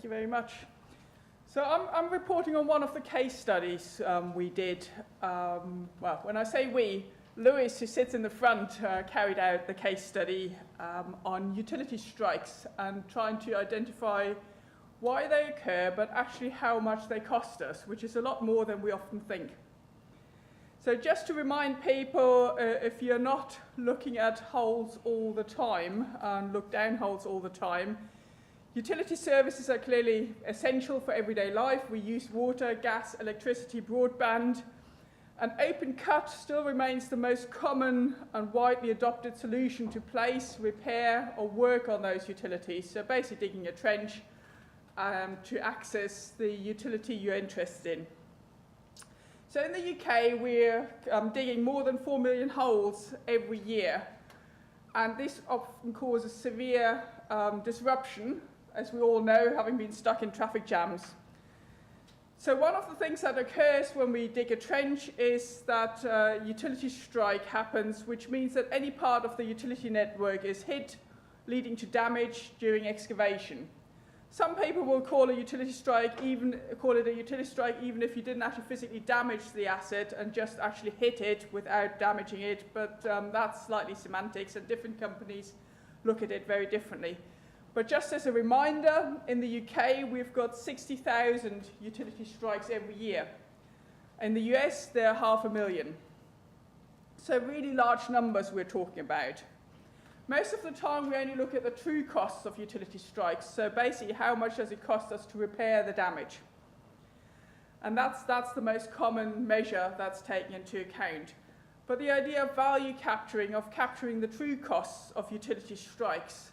Thank you very much. So I'm reporting on one of the case studies we did. Well, when I say we, Lewis, who sits in the front, carried out the case study on utility strikes and trying to identify why they occur, but actually how much they cost us, which is a lot more than we often think. So just to remind people, if you're not looking at holes all the time and look down holes all the time, utility services are clearly essential for everyday life. We use water, gas, electricity, broadband, and open cut still remains the most common and widely adopted solution to place, repair, or work on those utilities. So basically digging a trench to access the utility you're interested in. So in the UK, we're digging more than 4 million holes every year, and this often causes severe disruption, as we all know, having been stuck in traffic jams. So one of the things that occurs when we dig a trench is that a utility strike happens, which means that any part of the utility network is hit, leading to damage during excavation. Some people will call it a utility strike even if you didn't actually physically damage the asset and just actually hit it without damaging it, but that's slightly semantics, and different companies look at it very differently. But just as a reminder, in the UK we've got 60,000 utility strikes every year. In the US there are 500,000. So really large numbers we're talking about. Most of the time we only look at the true costs of utility strikes, so basically how much does it cost us to repair the damage. And that's the most common measure that's taken into account. But the idea of value capturing, of capturing the true costs of utility strikes,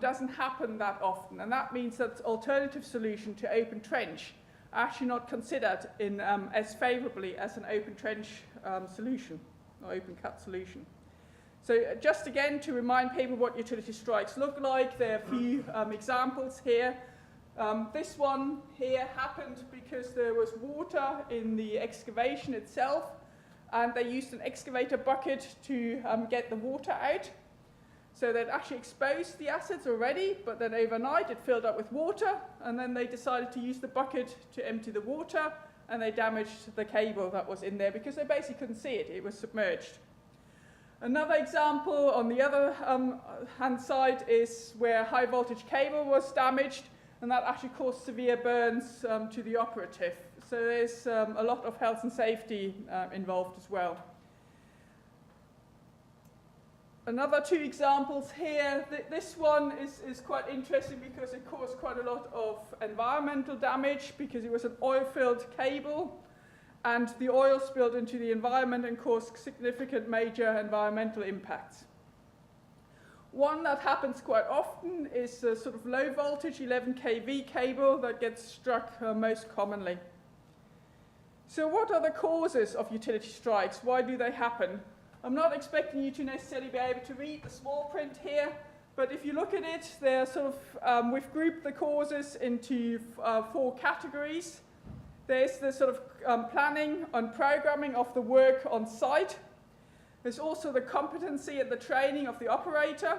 doesn't happen that often, and that means that alternative solution to open trench are actually not considered in, as favourably as an open trench solution, or open cut solution. So just again to remind people what utility strikes look like, there are a few examples here. This one here happened because there was water in the excavation itself, and they used an excavator bucket to get the water out. So they'd actually exposed the assets already, but then overnight it filled up with water, and then they decided to use the bucket to empty the water, and they damaged the cable that was in there because they basically couldn't see it, it was submerged. Another example on the other hand side is where high voltage cable was damaged, and that actually caused severe burns to the operative. So there's a lot of health and safety involved as well. Another two examples here. This one is quite interesting because it caused quite a lot of environmental damage because it was an oil-filled cable, and the oil spilled into the environment and caused significant major environmental impacts. One that happens quite often is a sort of low voltage 11 kV cable that gets struck most commonly. So what are the causes of utility strikes? Why do they happen? I'm not expecting you to necessarily be able to read the small print here, but if you look at it, they're sort of, we've grouped the causes into 4 categories. There's the sort of planning and programming of the work on site. There's also the competency and the training of the operator.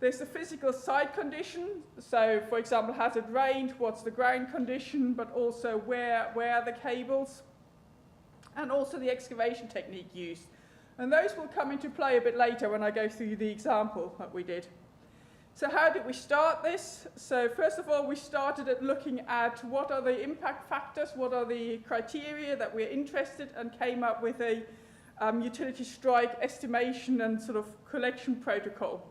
There's the physical site condition. So, for example, has it rained? What's the ground condition? But also where are the cables? And also the excavation technique used. And those will come into play a bit later when I go through the example that we did. So how did we start this? So first of all, we started at looking at what are the impact factors, what are the criteria that we're interested in, and came up with a utility strike estimation and sort of collection protocol.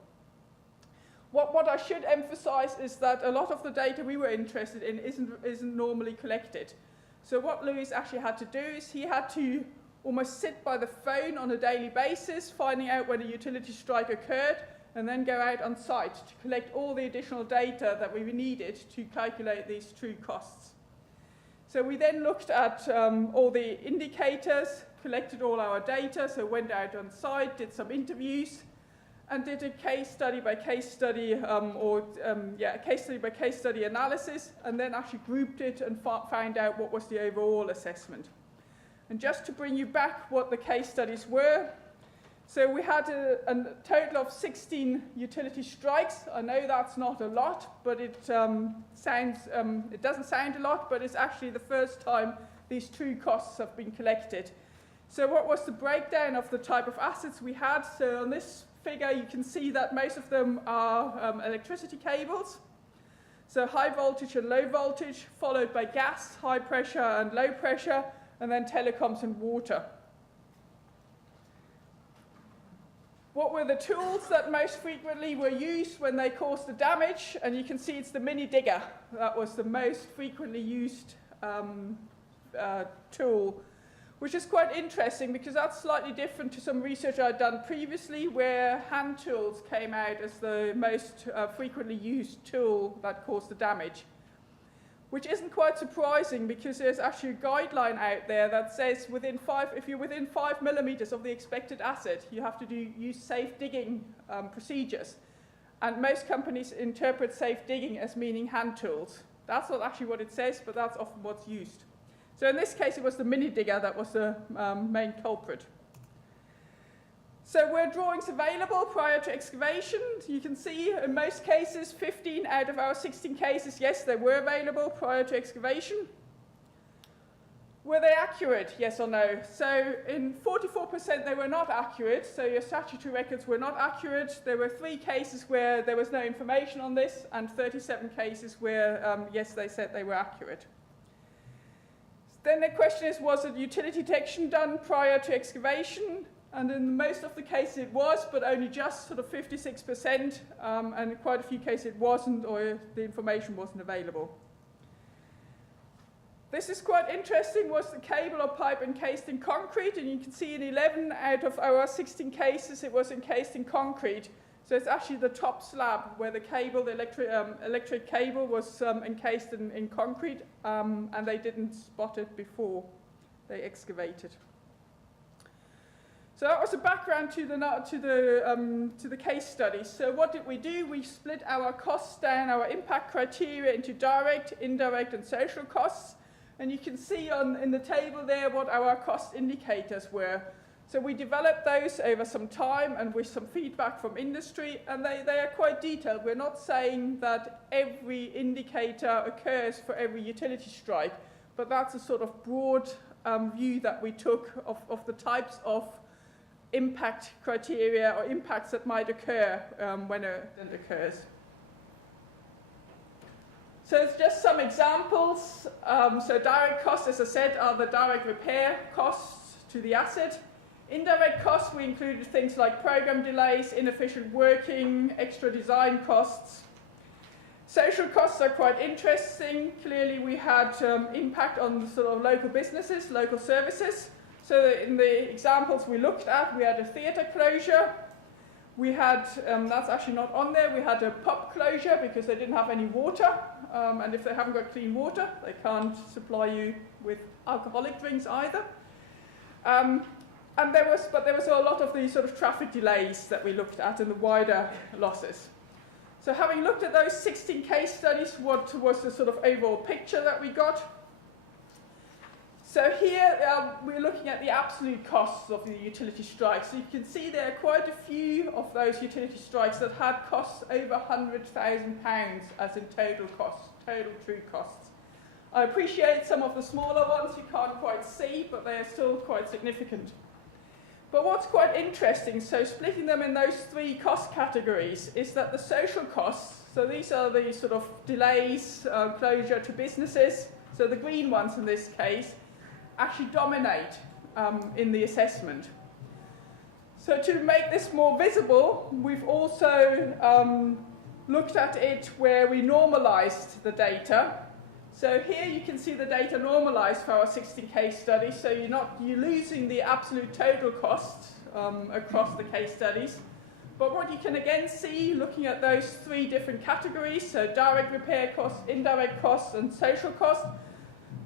What I should emphasize is that a lot of the data we were interested in isn't normally collected. So what Louis actually had to do is he had to almost sit by the phone on a daily basis, finding out when a utility strike occurred, and then go out on site to collect all the additional data that we needed to calculate these true costs. So we then looked at all the indicators, collected all our data, so went out on site, did some interviews, and did a case study by case study, case study by case study analysis, and then actually grouped it and found out what was the overall assessment. And just to bring you back what the case studies were, So we had a total of 16 utility strikes. I know that's not a lot, but it doesn't sound a lot, but it's actually the first time these true costs have been collected. So what was the breakdown of the type of assets we had? So on this figure, you can see that most of them are electricity cables. So high voltage and low voltage, followed by gas, high pressure and low pressure, and then telecoms and water. What were the tools that most frequently were used when they caused the damage? And you can see it's the mini digger. That was the most frequently used tool, which is quite interesting because that's slightly different to some research I'd done previously where hand tools came out as the most frequently used tool that caused the damage. Which isn't quite surprising because there's actually a guideline out there that says if you're within 5 millimeters of the expected asset, you have to use safe digging procedures. And most companies interpret safe digging as meaning hand tools. That's not actually what it says, but that's often what's used. So in this case, it was the mini digger that was the main culprit. So were drawings available prior to excavation? You can see in most cases, 15 out of our 16 cases, yes, they were available prior to excavation. Were they accurate, yes or no? So in 44% they were not accurate, so your statutory records were not accurate. There were 3 cases where there was no information on this, and 37 cases where, yes, they said they were accurate. Then the question is, was a utility detection done prior to excavation? And in most of the cases it was, but only just sort of 56%, and in quite a few cases it wasn't, or the information wasn't available. This is quite interesting, was the cable or pipe encased in concrete, and you can see in 11 out of our 16 cases it was encased in concrete. So it's actually the top slab where the cable, the electric cable was encased in concrete, and they didn't spot it before they excavated. So that was the background to the case study. So what did we do? We split our costs down, our impact criteria, into direct, indirect, and social costs. And you can see in the table there what our cost indicators were. So we developed those over some time and with some feedback from industry, and they are quite detailed. We're not saying that every indicator occurs for every utility strike, but that's a sort of broad view that we took of the types of impact criteria or impacts that might occur when an event occurs. So it's just some examples. So direct costs, as I said, are the direct repair costs to the asset. Indirect costs, we included things like program delays, inefficient working, extra design costs. Social costs are quite interesting. Clearly we had impact on sort of local businesses, local services. So in the examples we looked at, we had a theatre closure. We had, that's actually not on there, we had a pub closure because they didn't have any water. And if they haven't got clean water, they can't supply you with alcoholic drinks either. But there was a lot of these sort of traffic delays that we looked at and the wider losses. So having looked at those 16 case studies, what was the sort of overall picture that we got? So here we're looking at the absolute costs of the utility strikes. So you can see there are quite a few of those utility strikes that had costs over £100,000 as in total costs, total true costs. I appreciate some of the smaller ones you can't quite see, but they are still quite significant. But what's quite interesting, so splitting them in those 3 cost categories, is that the social costs, so these are the sort of delays, closure to businesses, so the green ones in this case, actually dominate in the assessment. So to make this more visible, we've also looked at it where we normalized the data. So here you can see the data normalized for our 16 case studies, so you're losing the absolute total cost across the case studies. But what you can again see, looking at those 3 different categories, so direct repair costs, indirect costs, and social costs,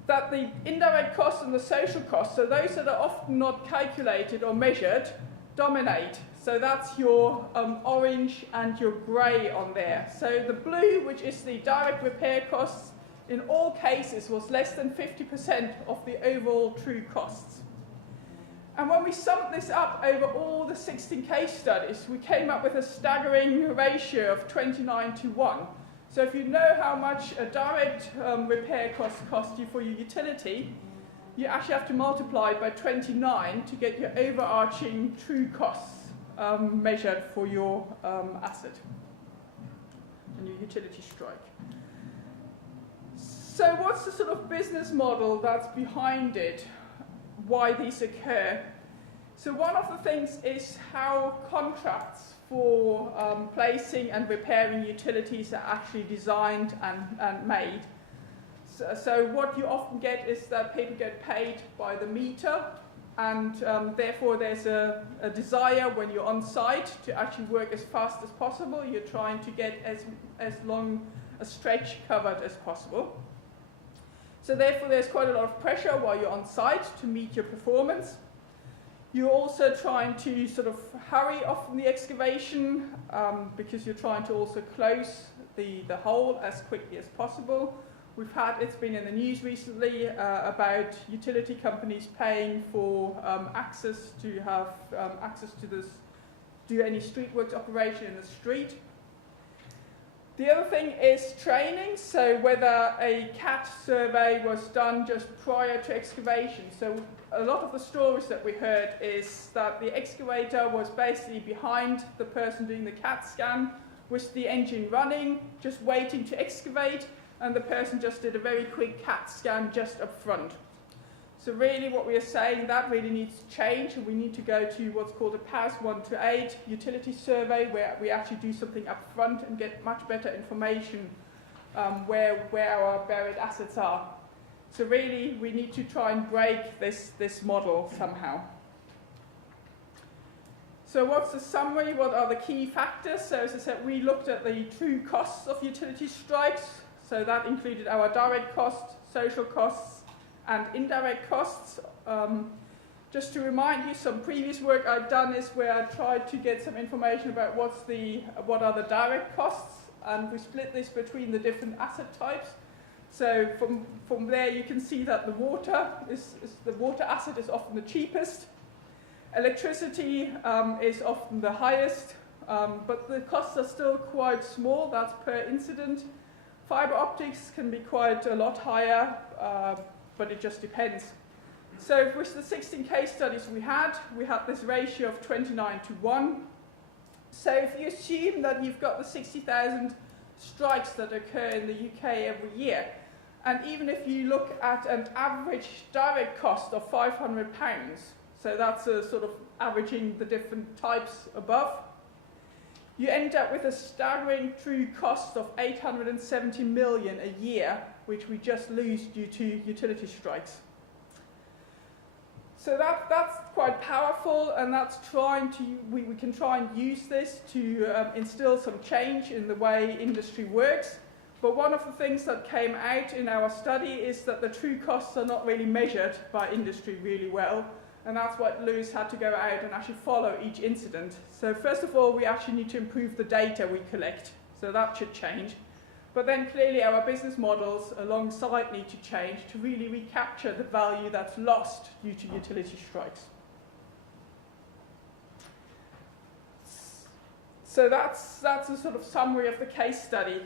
that the indirect costs and the social costs, so those that are often not calculated or measured, dominate. So that's your orange and your grey on there. So the blue, which is the direct repair costs, in all cases was less than 50% of the overall true costs. And when we summed this up over all the 16 case studies, we came up with a staggering ratio of 29:1. So if you know how much a direct repair costs you for your utility, you actually have to multiply by 29 to get your overarching true costs measured for your asset and your utility strike. So what's the sort of business model that's behind it? Why these occur? So one of the things is how contracts for placing and repairing utilities are actually designed and made. So what you often get is that people get paid by the meter, and therefore there's a desire when you're on site to actually work as fast as possible. You're trying to get as long a stretch covered as possible. So therefore there's quite a lot of pressure while you're on site to meet your performance. You're also trying to sort of hurry off the excavation because you're trying to also close the hole as quickly as possible. It's been in the news recently about utility companies paying for access to have access to do any street works operation in the street. The other thing is training, so whether a CAT survey was done just prior to excavation. So a lot of the stories that we heard is that the excavator was basically behind the person doing the CAT scan with the engine running, just waiting to excavate, and the person just did a very quick CAT scan just up front. So really what we are saying, that really needs to change, and we need to go to what's called a PAS 1-8 utility survey, where we actually do something up front and get much better information where our buried assets are. So really we need to try and break this model somehow. So what's the summary? What are the key factors? So as I said, we looked at the true costs of utility strikes. So that included our direct costs, social costs, and indirect costs. Just to remind you, some previous work I've done is where I tried to get some information about what are the direct costs, and we split this between the different asset types. So from there you can see that the water asset is often the cheapest. Electricity is often the highest, but the costs are still quite small. That's per incident. Fiber optics can be quite a lot higher, but it just depends. So with the 16 case studies we had this ratio of 29:1. So if you assume that you've got the 60,000 strikes that occur in the UK every year, and even if you look at an average direct cost of £500, so that's a sort of averaging the different types above, you end up with a staggering true cost of 870 million a year, which we just lose due to utility strikes. So that's quite powerful, and we can try and use this to instill some change in the way industry works. But one of the things that came out in our study is that the true costs are not really measured by industry really well. And that's what Lewis had to go out and actually follow each incident. So first of all, we actually need to improve the data we collect. So that should change. But then clearly our business models alongside need to change to really recapture the value that's lost due to utility strikes. So that's a sort of summary of the case study.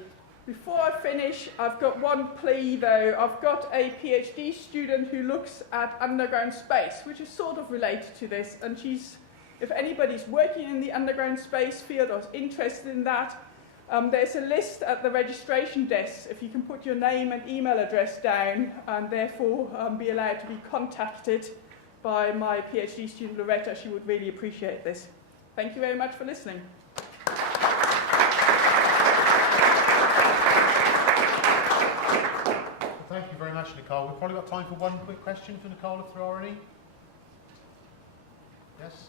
Before I finish, I've got one plea though. I've got a PhD student who looks at underground space, which is sort of related to this, and if anybody's working in the underground space field or is interested in that, there's a list at the registration desk. If you can put your name and email address down, and therefore be allowed to be contacted by my PhD student Loretta, she would really appreciate this. Thank you very much for listening. Thank you very much, Nicole. We've probably got time for one quick question for Nicole, if there are any. Yes?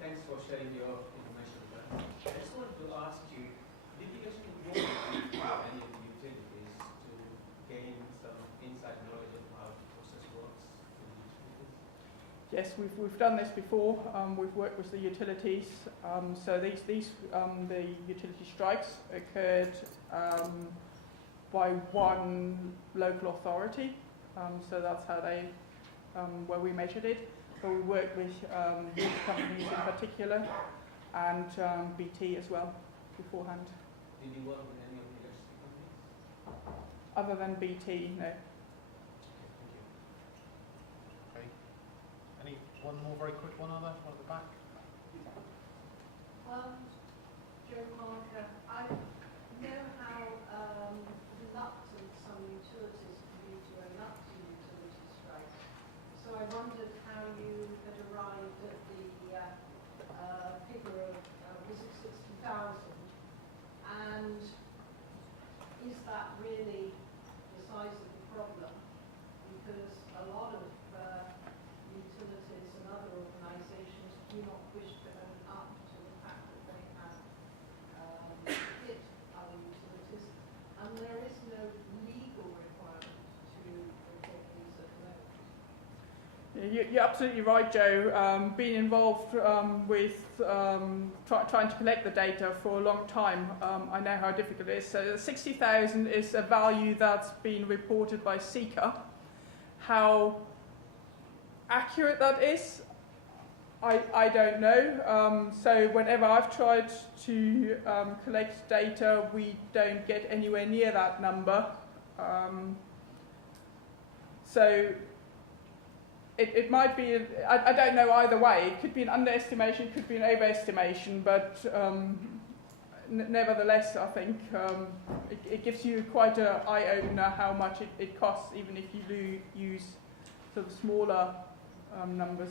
Thanks for sharing your information with us. I just wanted to ask you, did you actually go to any of the utilities to gain some inside knowledge of how the process works? Yes, we've done this before. We've worked with the utilities. So the utility strikes occurred by one local authority. So that's how they, where we measured it. But we worked with water companies in particular and BT as well beforehand. Did you work with any of the electricity companies? Other than BT, no. Okay. One more very quick one at the back? Joe Marker, I know how reluctant some utilities can be to own up to utility strikes. So I wondered how you had arrived at the figure of, was it 60,000? And is that really the size of the problem? Because a lot of utilities and other organisations do not wish to own up to the fact that they have hit other utilities, and there is no legal requirement to report these at the moment. You're absolutely right, Joe. Being involved with trying to collect the data for a long time, I know how difficult it is. So 60,000 is a value that's been reported by Seeker. How accurate that is, I don't know. So whenever I've tried to collect data, we don't get anywhere near that number. So it might be, I don't know either way. It could be an underestimation, it could be an overestimation, but nevertheless, I think it gives you quite an eye-opener how much it costs, even if you use sort of smaller numbers.